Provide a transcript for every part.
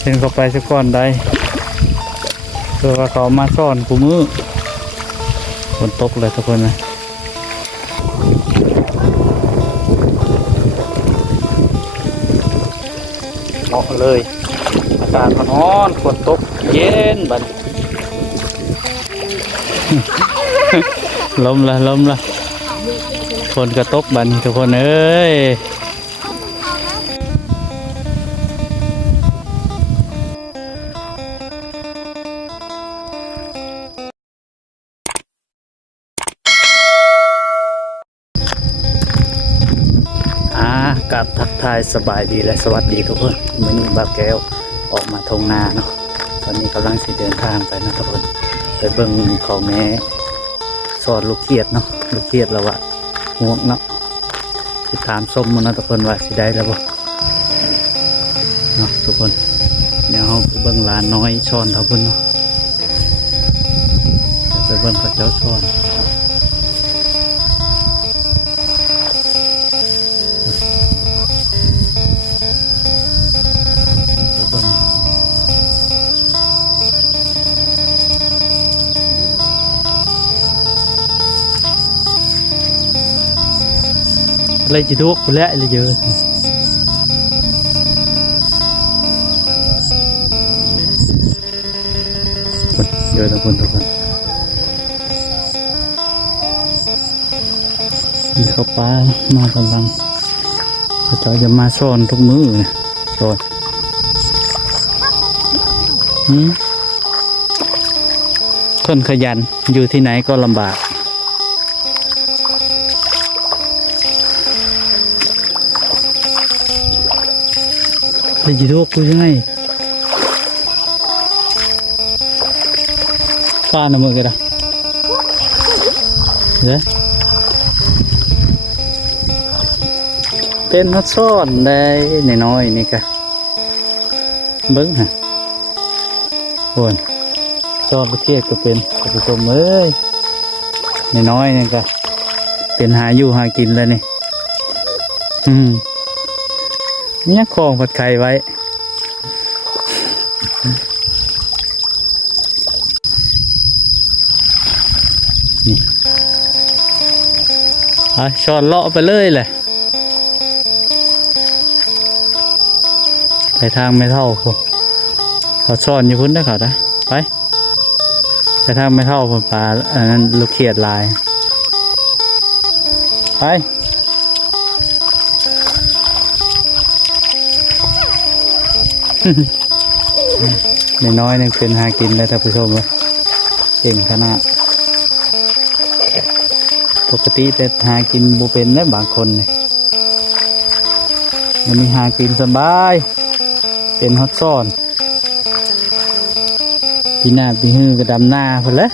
เช่นเข้าไปสักก้อนได้เพื่อว่าเขามาซ่อนกูมือฝนตกเลยทุกคนนะเหมาะเลยอากาศร้อนฝนตกเย็นบัด ลมละฝนกระตกบัดทุกคนเอ้ยกับทักทายสบายดีและสวัสดีทุกคนมื้อนี้บ่าวแก้วออกมาทงนาเนาะตอนนี้กำลังสิเดินทางไปนะทุกคนไปเบิ่งเขาแม่สอนลูกเขียดเนาะลูกเขียดแล้วว่าห่วงเนาะสิถามส้มมันนะทุกคนว่าสิได้แล้วบ่เนาะทุกคนเดี๋ยวเราไปเบิ่งหลานน้อยสอนเขาเพิ่นเนาะไปเบิ่งเขาเจ้าสอนอะไรจีทุกคนละอะไรเยอะเยอะทุกคนมีข้าวปลามากำลังเขาจะมาซ่อนทุกมื้อนะซ่อนคนขยันอยู่ที่ไหนก็ลำบากเลยจีทุกยังไงป้าหน้ามือกันนะเด้เป็นนัดซ่อนได้น้อยนี่กะเบิ้งฮะคนซ่อนไปเทียบก็เป็นท่านผู้ชมเอ้ยน้อยนี่กะเป็นหาอยู่หากินแล้วนี่เนี่ยคลองผัดไข่ไว้นี่ช้อนเลาะไปเลยแหละไปทางไม่เท่าเขาซ่อนอยู่พุ่นได้เขาได้ไปทางไม่เท่าปลาอันนั้นลูกเขียดลายไปน้อยนึงเป็นหากินได้ท่านผู้ชมเลยเก่งขนาดปกติแต่หากินบุเป็นได้บางคนเลยมันมีหากินสบายเป็นฮอตซ่อนปีหน้าปีฮื้อกระดำหน้าพอแล้ว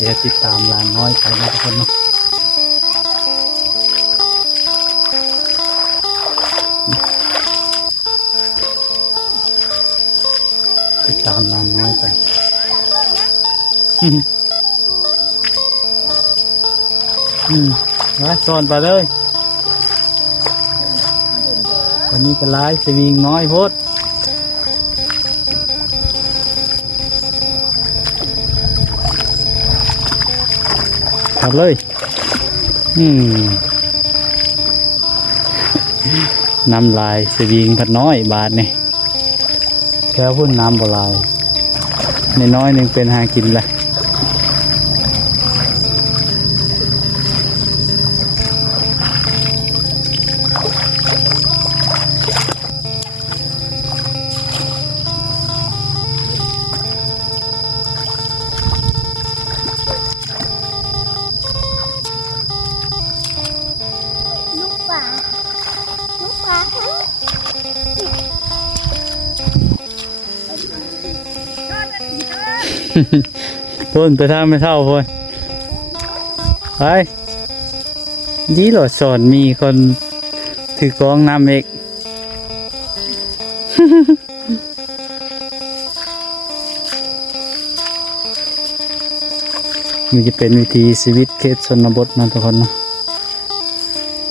เดี๋ยวติดตามหลานน้อยไปนะทุกคนเนาะติดตามหลานน้อยไปมาสอนไปเลยวันนี้ก็ไล่สวิงน้อยโพดขับเลยน้ำลายสวิงพัดน้อยบาทนี่แค่พุ่นน้ำบลายในน้อยนึงเป็นหากินเลยพ่นไปทางไม่เท่าพ่นไปดีหลอดสอนมีคนถือกองน้ำเอก มันจะเป็นวิธีชีวิตเขตชนบทนะทุกคนเนาะ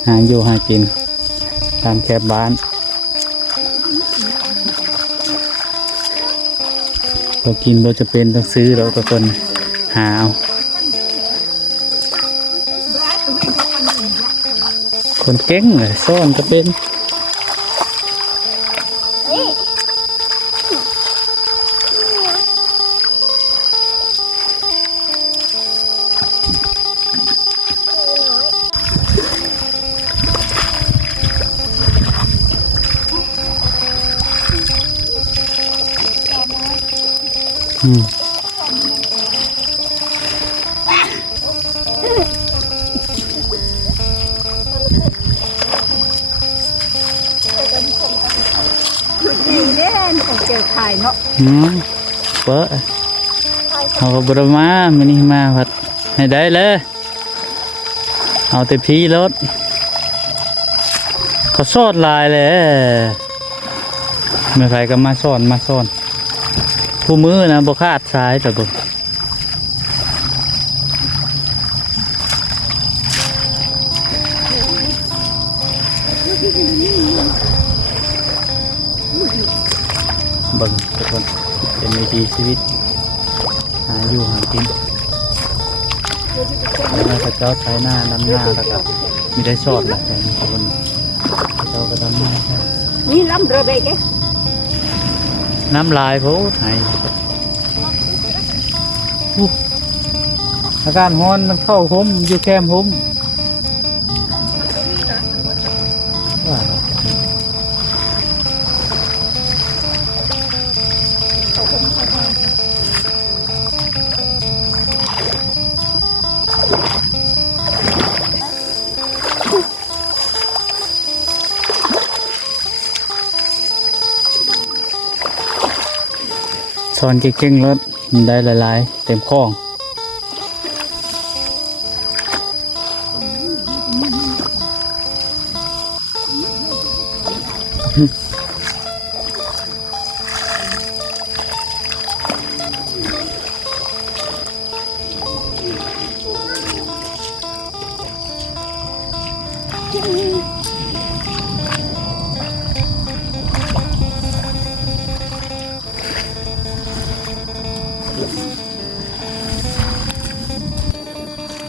หาอยู่หากินตามแคบบ้านเรากินเราจะเป็นต้องซื้อเราทุกคนหาเอาคนเก่งเลยซ่อนจะเป็นนี่เนี่ยของเจอไข่เนาะ เปิดเอากระบมามันนี่มาพัดให้ได้เลยเอาแต่พีรถเขาซ่อนลายเลยไม่ใครก็มาซ่อนผู้มือนะบคาดซ้ายแต่บุเบิ่งทุกคนเป็นวิถีชีวิตหาอยู่หากินแล้วก็เจ้าใช้หน้าดำหน้าแล้วก็มีได้สอดแหละแต่ทุกคนเจ้าก็ดำหน้าใช่ นี่ล้ำเรือเบกเอ๊ะ น้ำลายโพดไหนอาการฮ้อนมันเข้าผมอยู่แคมผมว่าแล้วสอนเก่งๆรถมันได้หลายๆเต็มข้อง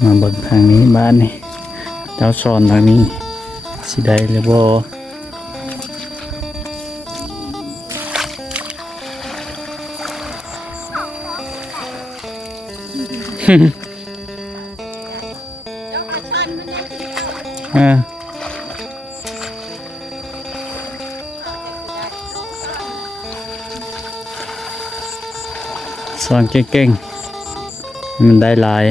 มาเบิ่งทางนี้บ้านนี่เจ้าสอนทางนี้สิได้หรือบ่สอนเก่งๆมันได้หลาย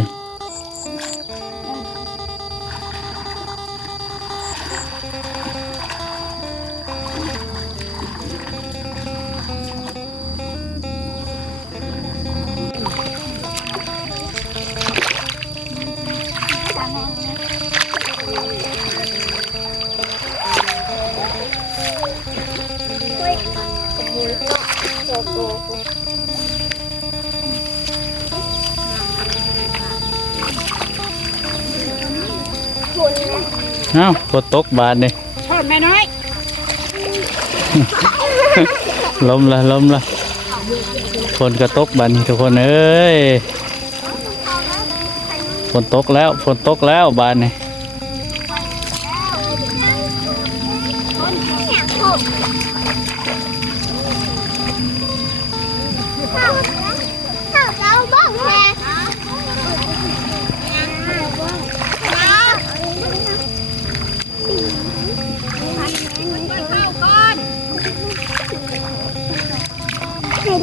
เอ้าฝนตกบาดนี่ ทอดแม่น้อย ล้มละฝนก็ตกบาดนี่ทุกคนเอ้ยฝนตกแล้วบาดนี่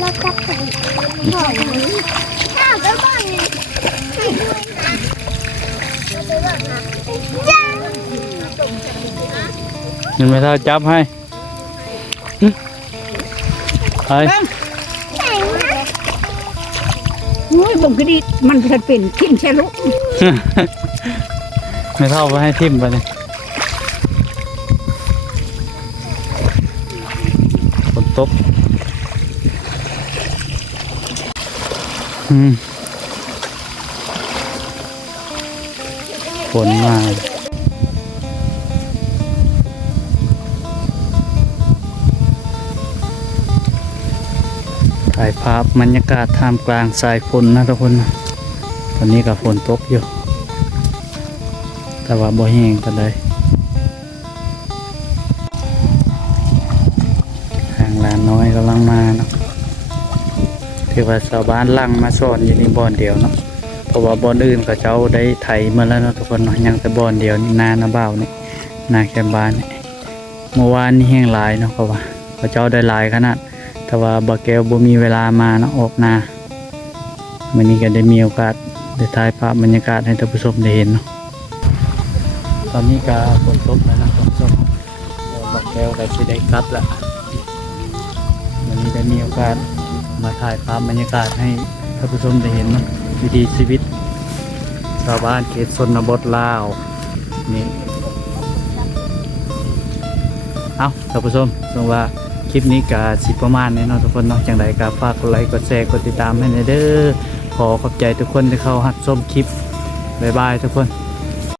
เราจับกันข้าวก็บ้างให้ด้วยนะจ้า เห็นไหมเท่าจับให้ไป นุ้ยบ่งกระดิมันจะเป็นทิ้งใช่ลูก ไม่เท่าไปให้ทิ่มไปเลยฝนตก นมาถ่ายภาพบรรยากาศท่ามกลางสายฝนนะทุกคนนะตอนนี้ก็ฝนตกอยู่แต่ว่าบ่แห้งปานใดทางลานน้อยกำลังมาเนาะที่ว่าชาวบ้านลังมาซ่อนอยู่นี่บ่อนเดียวเนาะเพราะว่าบ่อนอื่นก็เจ้าได้ไถมาแล้วเนาะทุกคนเนาะยังแต่บ่อนเดียวนี่นานะบ่าวนี่นาแคมบ้านนี่เมื่อวานนี่แห้งหลายเนาะเขาว่าเขาเจ้าได้หลายขนาดแต่ว่าบ่แก้วบ่มีเวลามาเนาะออกนามื้อนี้ก็ได้มีโอกาสได้ถ่ายภาพบรรยากาศให้ท่านผู้ชมได้เห็นเนาะตอนนี้ก็ฝนตกแล้วนะท่านผู้ชมเดี๋ยวบ่แก้วก็สิได้กลับแล้ววันนี้ได้มีโอกาสมาถ่ายภาพบรรยากาศให้ท่านผู้ชมได้เห็นเนาะวิถีชีวิตชาวบ้านเขตชนบทลาวนี่เอาท่านผู้ชมซึ่งว่าคลิปนี้ก็สิประมาณนี้เนาะทุกคนเนาะจังใดก็ฝากกดไลค์กดแชร์กดติดตามให้หน่อยเด้อขอขอบใจทุกคนที่เข้ารับชมคลิปบ๊ายบายทุกคน